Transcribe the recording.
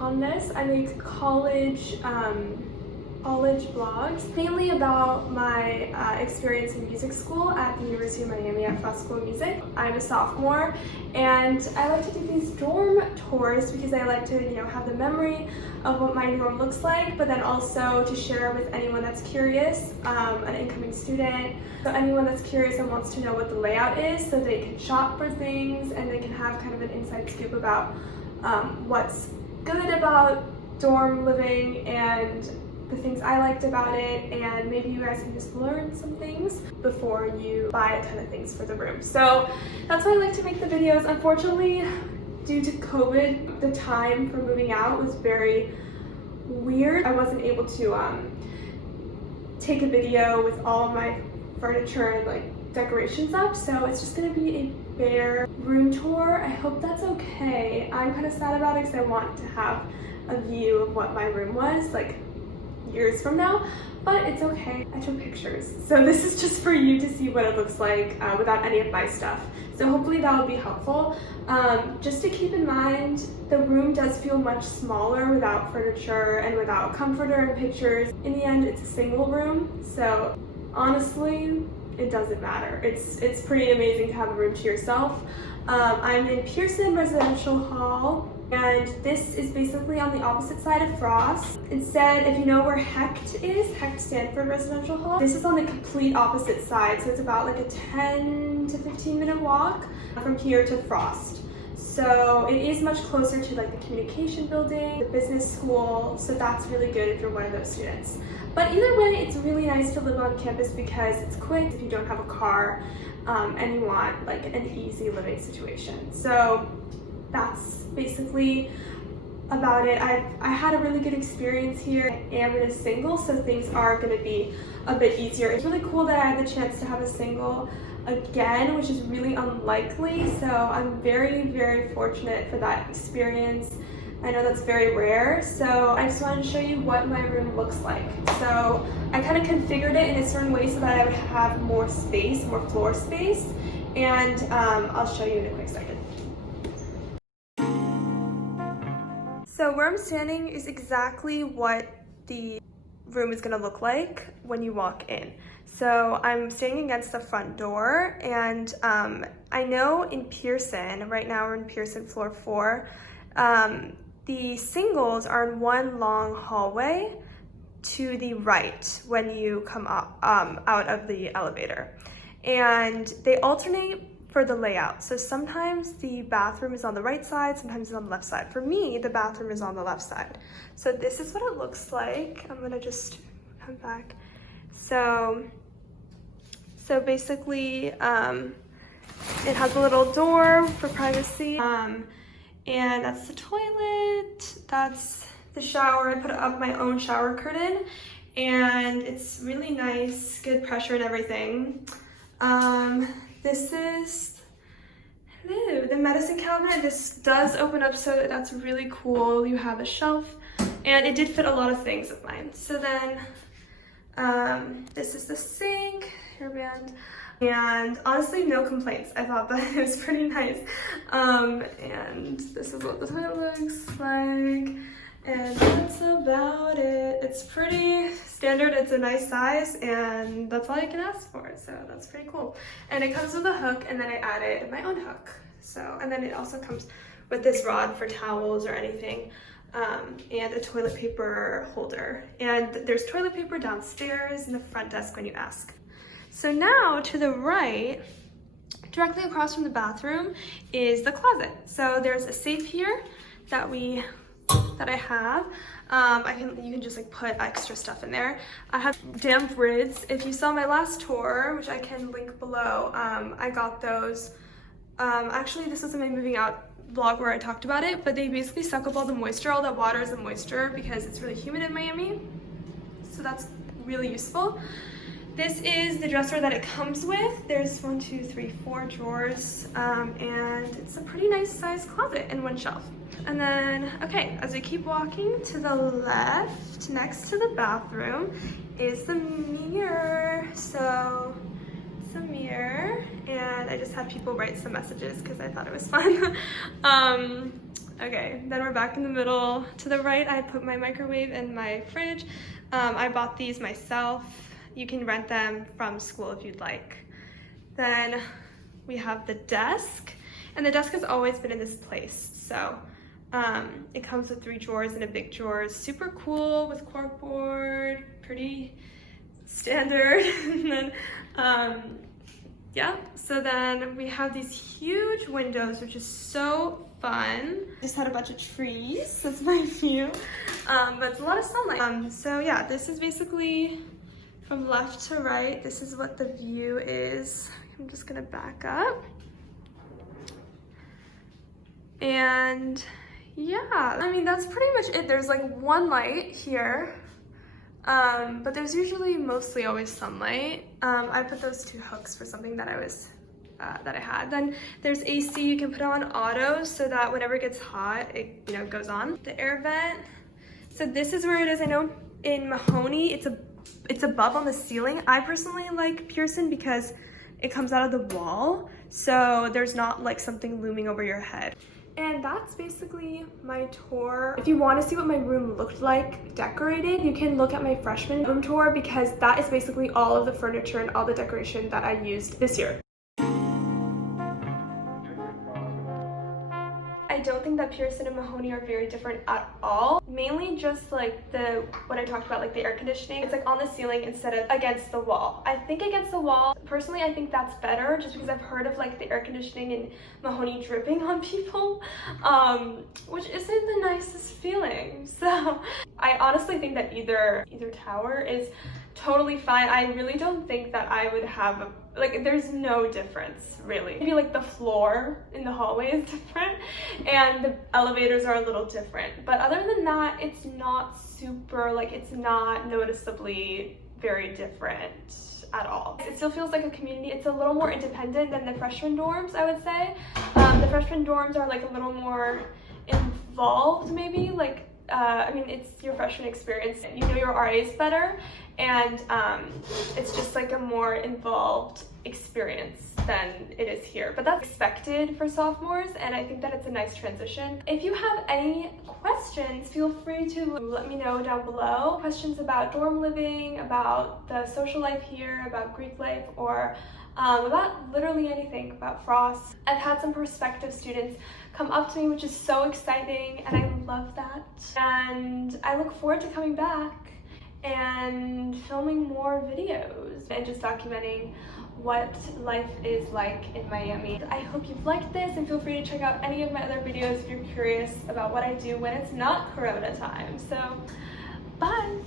upon this. I make college vlogs, mainly about my experience in music school at the University of Miami at Frost School of Music. I'm a sophomore, and I like to do these dorm tours because I like to, have the memory of what my dorm looks like, but then also to share with anyone that's curious, an incoming student. So anyone that's curious and wants to know what the layout is, so they can shop for things and they can have kind of an inside scoop about what's good about dorm living and the things I liked about it, and maybe you guys can just learn some things before you buy a ton of things for the room. So that's why I like to make the videos. Unfortunately, due to COVID, the time for moving out was very weird. I wasn't able to take a video with all of my furniture and like decorations up, so it's just gonna be a bare room tour. I hope that's okay. I'm kind of sad about it because I want to have a view of what my room was like years from now, but it's okay. I took pictures, so this is just for you to see what it looks like without any of my stuff. So hopefully that will be helpful. Just to keep in mind, the room does feel much smaller without furniture and without comforter and pictures. In the end, it's a single room, so honestly, it doesn't matter. It's pretty amazing to have a room to yourself. I'm in Pearson Residential Hall, and this is basically on the opposite side of Frost. Instead, if you know where Hecht is, Hecht Stanford Residential Hall, this is on the complete opposite side, so it's about like a 10 to 15 minute walk from here to Frost. So it is much closer to like the communication building, the business school, so that's really good if you're one of those students. But either way, it's really nice to live on campus because it's quick if you don't have a car and you want like an easy living situation. So that's basically about it. I had a really good experience here. I am in a single, so things are going to be a bit easier. It's really cool that I had the chance to have a single again, which is really unlikely, so I'm very, very fortunate for that experience. I know that's very rare, so I just wanted to show you what my room looks like. So I kind of configured it in a certain way so that I would have more space, more floor space, and I'll show you in a quick second. So where I'm standing is exactly what the room is going to look like when you walk in. So I'm standing against the front door, and I know in Pearson, right now we're in Pearson floor 4, the singles are in one long hallway to the right when you come up, out of the elevator. And they alternate for the layout. So sometimes the bathroom is on the right side, sometimes it's on the left side. For me, the bathroom is on the left side. So this is what it looks like. I'm gonna just come back. So basically, it has a little door for privacy. And that's the toilet, that's the shower. I put up my own shower curtain, and it's really nice, good pressure and everything. This is the medicine cabinet. This does open up, so that's really cool. You have a shelf, and it did fit a lot of things of mine. So then this is the sink, hairband, and honestly no complaints. I thought that it was pretty nice. And this is what the toilet looks like, and that's about it. It's pretty standard, it's a nice size, and that's all you can ask for, so that's pretty cool. And it comes with a hook, and then I added my own hook. So, and then it also comes with this rod for towels or anything, and a toilet paper holder. And there's toilet paper downstairs in the front desk when you ask. So now to the right, directly across from the bathroom, is the closet. So there's a safe here that I have. You can just like put extra stuff in there. I have damp rids. If you saw my last tour, which I can link below, I got those. Actually, this was in my moving out vlog where I talked about it, but they basically suck up all the moisture. All that water is the moisture because it's really humid in Miami. So that's really useful. This is the dresser that it comes with. There's 1, 2, 3, 4 drawers, and it's a pretty nice sized closet and one shelf. And then, okay, as we keep walking to the left, next to the bathroom, is the mirror. So it's a mirror, and I just had people write some messages because I thought it was fun. Okay, then we're back in the middle. To the right, I put my microwave and my fridge. I bought these myself. You can rent them from school if you'd like. Then we have the desk, and the desk has always been in this place. So it comes with 3 drawers and a big drawer. Super cool with corkboard, pretty standard. And then yeah, so then we have these huge windows, which is so fun. Just had a bunch of trees, that's my view. But it's a lot of sunlight. So yeah, this is basically from left to right. This is what the view is. I'm just gonna back up. And yeah, I mean, that's pretty much it. There's like one light here. But there's usually mostly always sunlight. I put those 2 hooks for something that I had. Then there's AC. You can put on auto so that whenever it gets hot, it goes on. The air vent. So this is where it is. I know in Mahoney it's above on the ceiling. I personally like Pearson because it comes out of the wall, so there's not like something looming over your head. And that's basically my tour. If you want to see what my room looked like decorated, you can look at my freshman room tour because that is basically all of the furniture and all the decoration that I used this year. I don't think that Pearson and Mahoney are very different at all. Mainly just like what I talked about, like the air conditioning. It's like on the ceiling instead of against the wall. I think against the wall, personally, I think that's better just because I've heard of like the air conditioning and Mahoney dripping on people, which isn't the nicest feeling. So I honestly think that either tower is totally fine. I really don't think that I would have there's no difference really. Maybe like the floor in the hallway is different and the elevators are a little different, but other than that, it's not super, it's not noticeably very different at all. It still feels like a community. It's a little more independent than the freshman dorms, I would say. The freshman dorms are like a little more involved maybe, I mean, it's your freshman experience. You know your RAs better, and it's just like a more involved experience than it is here. But that's expected for sophomores, and I think that it's a nice transition. If you have any questions, feel free to let me know down below. Questions about dorm living, about the social life here, about Greek life, or about literally anything, about Frost. I've had some prospective students come up to me, which is so exciting, and I love that. And I look forward to coming back and filming more videos and just documenting what life is like in Miami. I hope you've liked this, and feel free to check out any of my other videos if you're curious about what I do when it's not Corona time. So, bye!